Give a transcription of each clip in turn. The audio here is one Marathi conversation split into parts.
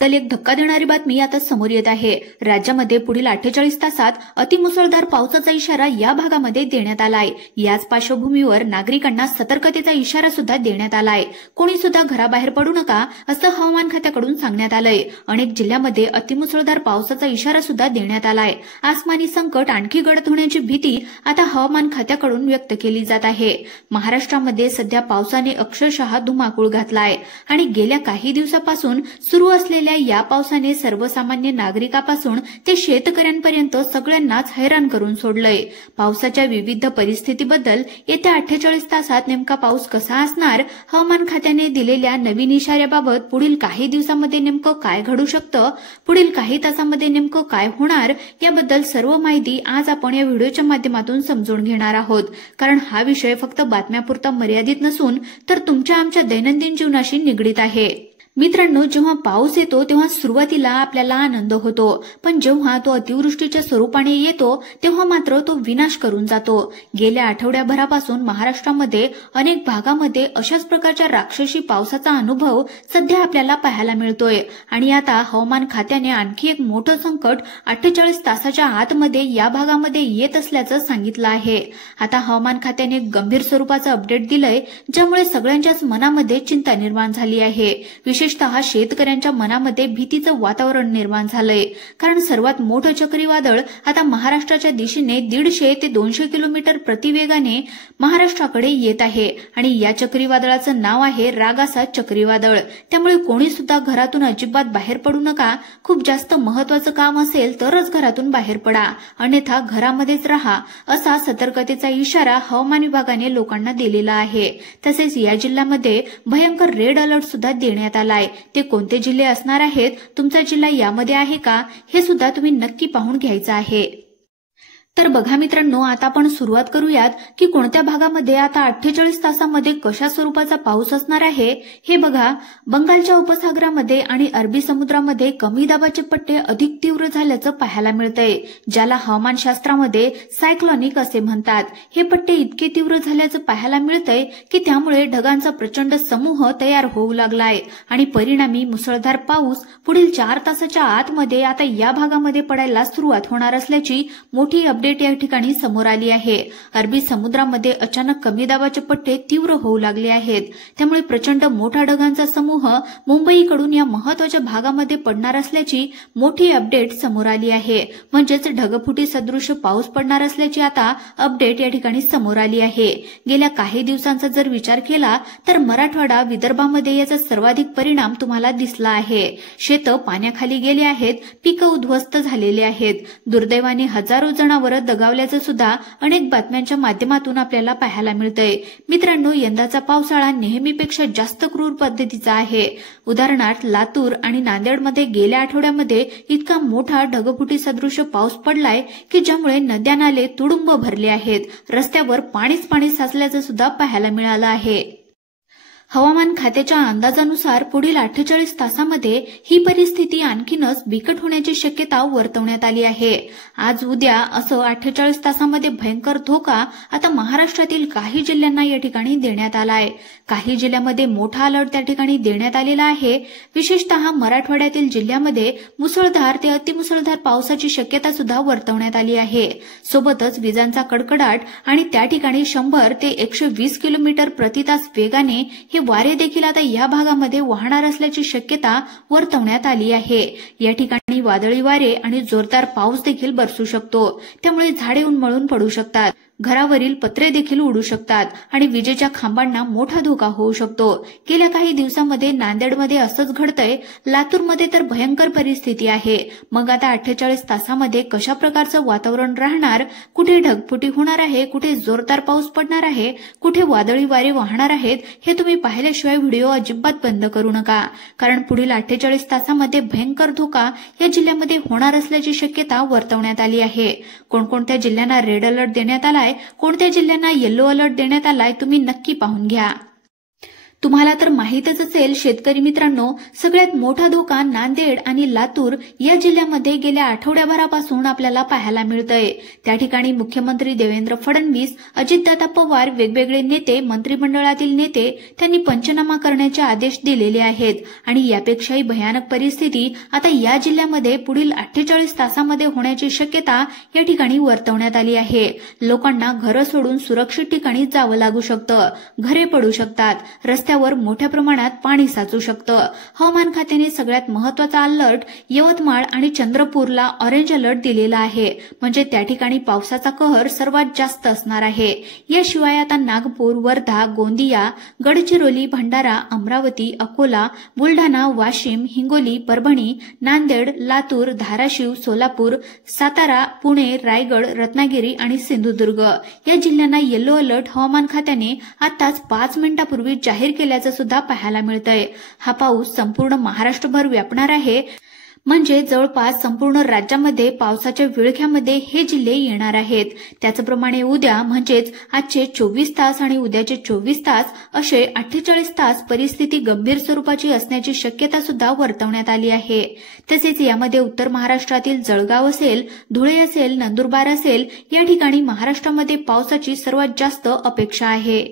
तर एक धक्का देणारी बातमी आता समोर येत आहे। राज्यामध्ये पुढील 48 तासात अतिमुसळधार पावसाचा इशारा या भागामध्ये देण्यात आलाय। याच पार्श्वभूमीवर नागरिकांना सतर्कतेचा इशारा सुद्धा देण्यात आलाय। कोणी सुद्धा घराबाहेर पडू नका असं हवामान खात्याकडून सांगण्यात आलंय। अनेक जिल्ह्यांमध्ये अतिमुसळधार पावसाचा इशारा सुद्धा देण्यात आलाय। आसमानी संकट आणखी गडद होण्याची भीती आता हवामान खात्याकडून व्यक्त केली जात आहे। महाराष्ट्रामध्ये सध्या पावसाने अक्षरशः धुमाकूळ घातलाय आणि गेल्या काही दिवसापासून सुरू असलेल्या या पावसाने सर्वसामान्य नागरिकापासून ते शेतकऱ्यांपर्यंत सगळ्यांनाच हैराण करून सोडलंय। पावसाच्या विविध परिस्थितीबद्दल येत्या 48 तासात नेमका पाऊस कसा असणार, हवामान खात्याने दिलेल्या नवीन इशाऱ्याबाबत पुढील काही दिवसांमध्ये नेमकं काय घडू शकतं, पुढील काही तासांमध्ये नेमकं काय होणार, याबद्दल सर्व माहिती आज आपण या व्हिडिओच्या माध्यमातून समजून घेणार आहोत। कारण हा विषय फक्त बातम्यापुरता मर्यादित नसून तर तुमच्या आमच्या दैनंदिन जीवनाशी निगडीत आहे। मित्रांनो, जेव्हा पाऊस येतो तेव्हा सुरुवातीला आपल्याला आनंद होतो, पण जेव्हा तो अतिवृष्टीच्या स्वरूपाने येतो तेव्हा मात्र तो विनाश करून जातो। गेल्या आठवड्याभरापासून महाराष्ट्रामध्ये अनेक भागामध्ये अशाच प्रकारच्या राक्षसी पावसाचा अनुभव सध्या आपल्याला पाहायला मिळतोय आणि आता हवामान खात्याने आणखी एक मोठं संकट 48 तासाच्या आतमध्ये या भागामध्ये येत असल्याचं सांगितलं आहे। आता हवामान खात्याने गंभीर स्वरूपाचं अपडेट दिलंय, ज्यामुळे सगळ्यांच्याच मनामध्ये चिंता निर्माण झाली आहे। विशेषतः शेतकऱ्यांच्या मनामध्ये भीतीचं वातावरण निर्माण झालंय, कारण सर्वात मोठं चक्रीवादळ आता महाराष्ट्राच्या दिशेने 150 ते 200 किलोमीटर प्रतिवेगाने महाराष्ट्राकडे येत आहे आणि या चक्रीवादळाचं नाव आहे रागासा चक्रीवादळ। त्यामुळे कोणी सुद्धा घरातून अजिबात बाहेर पडू नका। खूप जास्त महत्त्वाचं काम असेल तरच घरातून बाहेर पडा, अन्यथा घरामध्येच राहा, असा सतर्कतेचा इशारा हवामान विभागाने लोकांना दिलेला आहे। तसेच या जिल्ह्यामध्ये भयंकर रेड अलर्ट सुद्धा देण्यात आला। ते कोणते जिल्हे असणार आहेत, तुमचा जिल्हा यामध्ये आहे का, हे सुद्धा तुम्ही नक्की पाहून घ्यायचं आहे। तर बघा मित्रांनो, आता आपण सुरुवात करूयात की कोणत्या भागामध्ये आता 48 तासांमध्ये कशा स्वरूपाचा पाऊस असणार आहे। हे बघा, बंगालच्या उपसागरामध्ये आणि अरबी समुद्रामध्ये कमी दाबाचे पट्टे अधिक तीव्र झाल्याचं पाहायला मिळतंय, ज्याला हवामानशास्त्रामध्ये सायक्लॉनिक असे म्हणतात। हे पट्टे इतके तीव्र झाल्याचं पाहायला मिळतंय की त्यामुळे ढगांचा प्रचंड समूह तयार होऊ लागलाय आणि परिणामी मुसळधार पाऊस पुढील 4 तासाच्या आतमध्ये आता या भागामध्ये पडायला सुरुवात होणार असल्याची मोठी अपडेट या ठिकाणी समोर आली आहे। अरबी समुद्रामध्ये अचानक कमी दाबाचे पट्टे तीव्र होऊ लागले आहेत, त्यामुळे प्रचंड मोठा ढगांचा समूह मुंबईकडून या महत्त्वाच्या भागामध्ये पडणार असल्याची मोठी अपडेट समोर आली आहे। म्हणजेच ढगफुटी सदृश पाऊस पडणार असल्याची आता अपडेट या ठिकाणी समोर आली आहे। गेल्या काही दिवसांचा जर विचार केला तर मराठवाडा, विदर्भामध्ये याचा सर्वाधिक परिणाम तुम्हाला दिसला आहे। शेतं पाण्याखाली गेले आहेत, पिकं उद्ध्वस्त झालेले आहेत। दुर्दैवाने हजारो जनावर दगावल्याचं सुद्धा अनेक बातम्यांच्या माध्यमातून आपल्याला पाहायला मिळतंय। मित्रांनो, यंदाचा पावसाळा नेहमीपेक्षा जास्त क्रूर पद्धतीचा आहे। उदाहरणार्थ लातूर आणि नांदेडमध्ये गेल्या आठवड्यामध्ये इतका मोठा ढगफुटी सदृश पाऊस पडलाय की ज्यामुळे नद्या नाले तुडुंब भरले आहेत, रस्त्यावर पाणीच पाणी साचल्याचं सुद्धा पाहायला मिळालं आहे। हवामान खात्याच्या अंदाजानुसार पुढील 48 तासांमध्ये ही परिस्थिती आणखीनच बिकट होण्याची शक्यता वर्तवण्यात आली आहे। आज उद्या असं 48 तासांमध्ये भयंकर धोका आता महाराष्ट्रातील काही जिल्ह्यांना या ठिकाणी देण्यात आलाय। काही जिल्ह्यांमध्ये मोठा अलर्ट त्या ठिकाणी देण्यात आलेला आहे। विशेषतः मराठवाड्यातील जिल्ह्यामध्ये मुसळधार ते अतिमुसळधार पावसाची शक्यता सुद्धा वर्तवण्यात आली आहे। सोबतच विजांचा कडकडाट आणि त्या ठिकाणी 100 ते 120 किलोमीटर प्रति तास वेगाने हे वारे देखील आता या भागामध्ये वाहणार असल्याची शक्यता वर्तवण्यात आली आहे। या ठिकाणी वादळी वारे आणि जोरदार पाऊस देखील बरसू शकतो, त्यामुळे झाडे उन्मळून पडू शकतात, घरावरील पत्रे देखील उडू शकतात आणि विजेच्या खांबांना मोठा धोका होऊ शकतो। गेल्या काही दिवसांमध्ये नांदेडमध्ये असंच घडतंय, लातूरमध्ये तर भयंकर परिस्थिती आहे। मग आता 48 तासांमध्ये कशा प्रकारचं वातावरण राहणार, कुठे ढगफुटी होणार आहे, कुठे जोरदार पाऊस पडणार आहे, कुठे वादळी वारे वाहणार आहेत, हे तुम्ही पाहिल्याशिवाय व्हिडिओ अजिबात बंद करू नका। कारण पुढील 48 तासांमध्ये भयंकर धोका या जिल्ह्यामध्ये होणार असल्याची शक्यता वर्तवण्यात आली आहे। कोणकोणत्या जिल्ह्यांना रेड अलर्ट देण्यात आलाय, कोणत्या जिल्ह्यांना येलो अलर्ट देण्यात आलाय, तुम्ही नक्की पाहून घ्या। तुम्हाला तर माहीतच असेल शेतकरी मित्रांनो, सगळ्यात मोठा धोका नांदेड आणि लातूर या जिल्ह्यामध्ये गेल्या आठवड्याभरापासून आपल्याला पाहायला मिळतंय। त्या ठिकाणी मुख्यमंत्री देवेंद्र फडणवीस, अजितदादा पवार, वेगवेगळे नेते, मंत्रिमंडळातील नेते त्यांनी पंचनामा करण्याचे आदेश दिलेले आहेत आणि यापेक्षाही भयानक परिस्थिती आता या जिल्ह्यामध्ये पुढील 48 तासांमध्ये होण्याची शक्यता या ठिकाणी वर्तवण्यात आली आहे। लोकांना घरं सोडून सुरक्षित ठिकाणी जावं लागू शकतं, घरे पडू शकतात, रस्त्यावर मोठ्या प्रमाणात पाणी साचू शकतं। हवामान खात्याने सगळ्यात महत्त्वाचा अलर्ट यवतमाळ आणि चंद्रपूरला ऑरेंज अलर्ट दिलेला आहे, म्हणजे त्या ठिकाणी पावसाचा कहर सर्वात जास्त असणार आहे। याशिवाय आता नागपूर, वर्धा, गोंदिया, गडचिरोली, भंडारा, अमरावती, अकोला, बुलढाणा, वाशिम, हिंगोली, परभणी, नांदेड, लातूर, धाराशिव, सोलापूर, सातारा, पुणे, रायगड, रत्नागिरी आणि सिंधुदुर्ग या जिल्ह्यांना येलो अलर्ट हवामान खात्याने आताच 5 मिनिटांपूर्वी जाहीर केल्याचं सुद्धा पाहायला मिळतंय। हा पाऊस संपूर्ण महाराष्ट्रभर व्यापणार आहे, म्हणजे जवळपास संपूर्ण राज्यामध्ये पावसाच्या विळख्यामध्ये हे जिल्हे येणार आहेत। त्याचप्रमाणे उद्या म्हणजेच आजचे 24 तास आणि उद्याचे 24 तास असे 48 तास परिस्थिती गंभीर स्वरूपाची असण्याची शक्यता सुद्धा वर्तवण्यात आली आहे। तसेच यामध्ये उत्तर महाराष्ट्रातील जळगाव असेल, धुळे असेल, नंदुरबार असेल या ठिकाणी महाराष्ट्रामध्ये पावसाची सर्वात जास्त अपेक्षा आहे।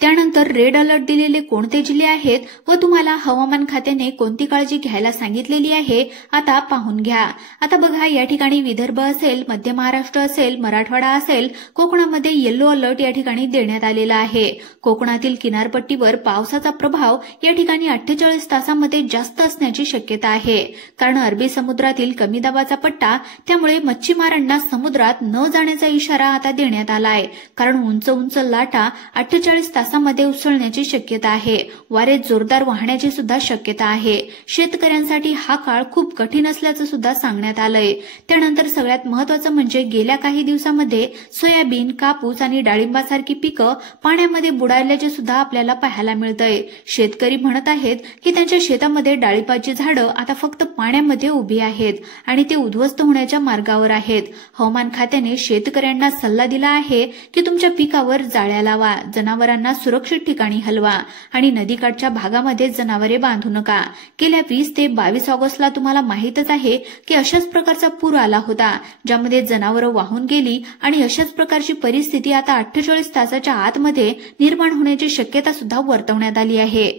त्यानंतर रेड अलर्ट दिलेले कोणते जिल्हे आहेत व तुम्हाला हवामान खात्याने कोणती काळजी घ्यायला सांगितलेली आहे आता पाहून घ्या। आता बघा, या ठिकाणी विदर्भ असेल, मध्य महाराष्ट्र असेल, मराठवाडा असेल, कोकणामध्ये येलो अलर्ट या ठिकाणी देण्यात आलेला आहे। कोकणातील किनारपट्टीवर पावसाचा प्रभाव या ठिकाणी 48 तासांमध्ये जास्त असण्याची शक्यता आहे, कारण अरबी समुद्रातील कमी दाबाचा पट्टा, त्यामुळे मच्छीमारांना समुद्रात न जाण्याचा इशारा आता देण्यात आलाय, कारण उंच उंच लाटा 48 तासांमध्ये उसळण्याची शक्यता आहे। वारे जोरदार वाहण्याची सुद्धा शक्यता आहे। शेतकऱ्यांसाठी हा काळ खूप कठीण असल्याचं सुद्धा सांगण्यात आलंय। त्यानंतर सगळ्यात महत्त्वाचं म्हणजे गेल्या काही दिवसांमध्ये सोयाबीन, कापूस आणि डाळिंबासारखी पिकं पाण्यामध्ये बुडाल्याचे सुद्धा आपल्याला पाहायला मिळतंय। शेतकरी म्हणत आहेत की त्यांच्या शेतामध्ये डाळिंबाची झाडं आता फक्त पाण्यामध्ये उभी आहेत आणि ते उद्ध्वस्त होण्याच्या मार्गावर आहेत। हवामान खात्याने शेतकऱ्यांना सल्ला दिला आहे की तुमच्या पिकावर जाळ्या लावा, जनावरांना सुरक्षित ठिकाणी हलवा आणि नदीकाठच्या भागामध्ये जनावरे बांधू नका। गेल्या 20 ते 22 ऑगस्टला तुम्हाला माहीतच आहे की अशाच प्रकारचा पूर आला होता, ज्यामध्ये जनावरं वाहून गेली आणि अशाच प्रकारची परिस्थिती आता 48 तासाच्या आतमध्ये निर्माण होण्याची शक्यता सुद्धा वर्तवण्यात आली आहे।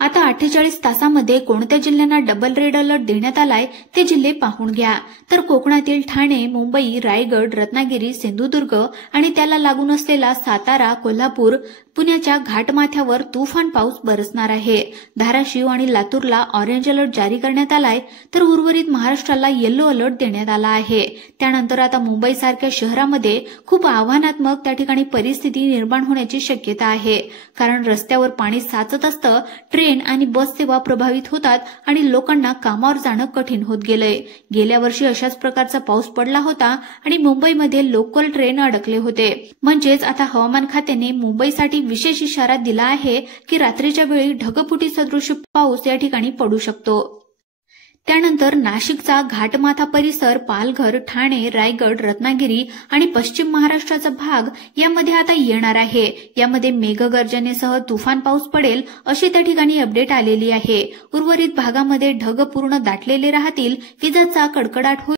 आता 48 तासांमध्ये कोणत्या जिल्ह्यांना डबल रेड अलर्ट देण्यात आलाय ते जिल्हे पाहून घ्या। तर कोकणातील ठाणे, मुंबई, रायगड, रत्नागिरी, सिंधुदुर्ग आणि त्याला लागून असलेला सातारा, कोल्हापूर, पुण्याच्या घाटमाथ्यावर तुफान पाऊस बरसणार आहे। धाराशिव आणि लातूरला ऑरेंज अलर्ट जारी करण्यात आलाय, तर उर्वरित महाराष्ट्राला येलो अलर्ट देण्यात आला आहे। त्यानंतर आता मुंबईसारख्या शहरामध्ये खूप आव्हानात्मक त्या ठिकाणी परिस्थिती निर्माण होण्याची शक्यता आहे, कारण रस्त्यावर पाणी साचत असतं, ट्रेन आणि बस सेवा प्रभावित होतात आणि लोकांना कामावर जाणं कठीण होत गेलंय। गेल्या वर्षी अशाच प्रकारचा पाऊस पडला होता आणि मुंबईमध्ये लोकल ट्रेन अडकले होते। म्हणजेच आता हवामान खात्याने मुंबईसाठी विशेष इशारा दिला आहे की रात्रीच्या वेळी ढगफुटी सदृश पाऊस या ठिकाणी पडू शकतो। त्यानंतर नाशिकचा घाटमाथा परिसर, पालघर, ठाणे, रायगड, रत्नागिरी आणि पश्चिम महाराष्ट्राचा भाग यामध्ये आता येणार आहे। यामध्ये मेघगर्जनेसह तुफान पाऊस पडेल अशी त्या ठिकाणी अपडेट आलेली आहे। उर्वरित भागामध्ये ढग पूर्ण दाटलेले राहतील, विजांचा कडकडाट होईल